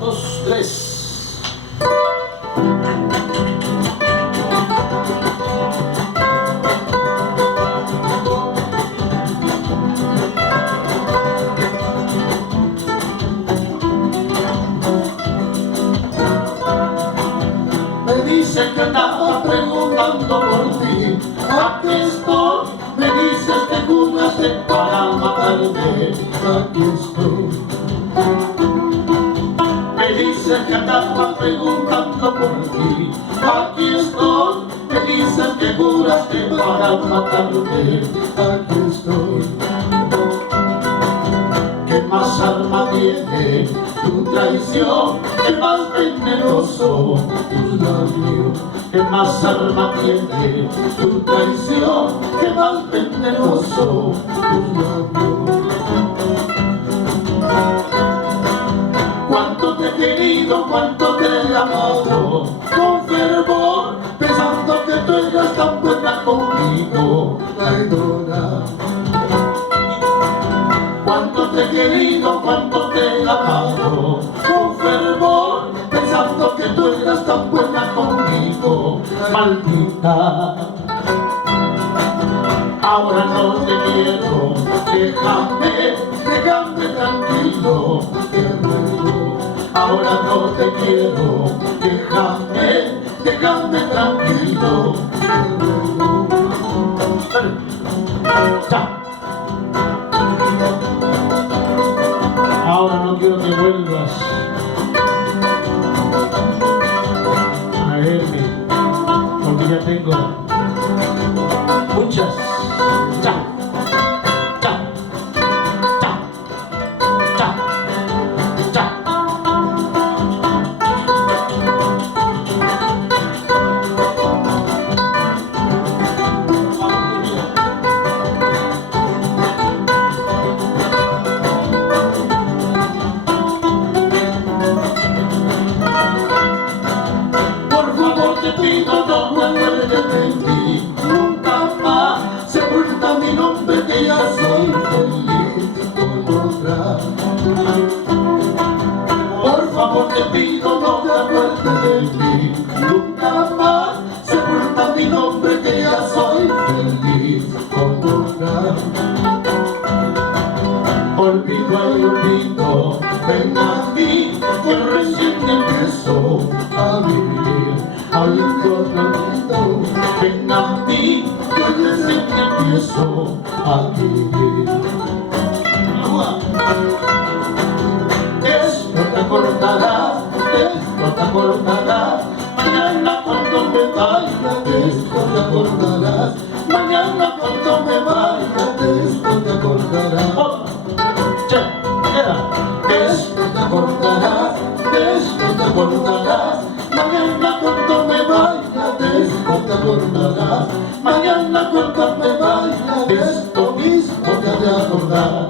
2, 3. Me dice que andaba preguntando por ti. Aquí estoy. Me dices que juraste para matarme. Aquí estoy. Me dices que andaba preguntando por ti. Aquí estoy. Me dices que juraste para matarme. Aquí estoy. ¿Qué más arma tiene tu traición? ¿Qué más venenoso tus labios? ¿Qué más arma tiene tu traición? ¿Qué más venenoso tus labios? Cuánto te he querido, cuánto te he amado, con fervor, pensando que tú eras tan buena conmigo, traidora. Cuánto te he querido, cuánto te he amado, con fervor, pensando que tú eras tan buena conmigo, maldita. Ahora no te quiero, déjame tranquilo, te ruego. Ahora no te quiero, déjame tranquilo, te ruego. ¡Ya! Ahora no quiero que vuelvas a verme, porque ya tengo muchas. ¡Ya! ¡Ya! ¡Ya! ¡Ya! ¡Ya! Te pido no me acuerdes de ti, nunca más sepulta mi nombre que ya soy feliz con otra. Por favor te pido no te acuerdes de ti, nunca más sepulta mi nombre que ya soy feliz con otra. Olvido y olvido, ven a mí, que recién empiezo a vivir. Olvido, ven a mí, que recién empiezo a vivir. Esto te acordarás, mañana cuando me vaya, de esto te acordarás, mañana cuando me vaya, de esto te acordarás. De esto te acordarás, mañana cuando me vaya, de esto te acordarás, mañana cuando me vaya, de esto mismo te has de acordar.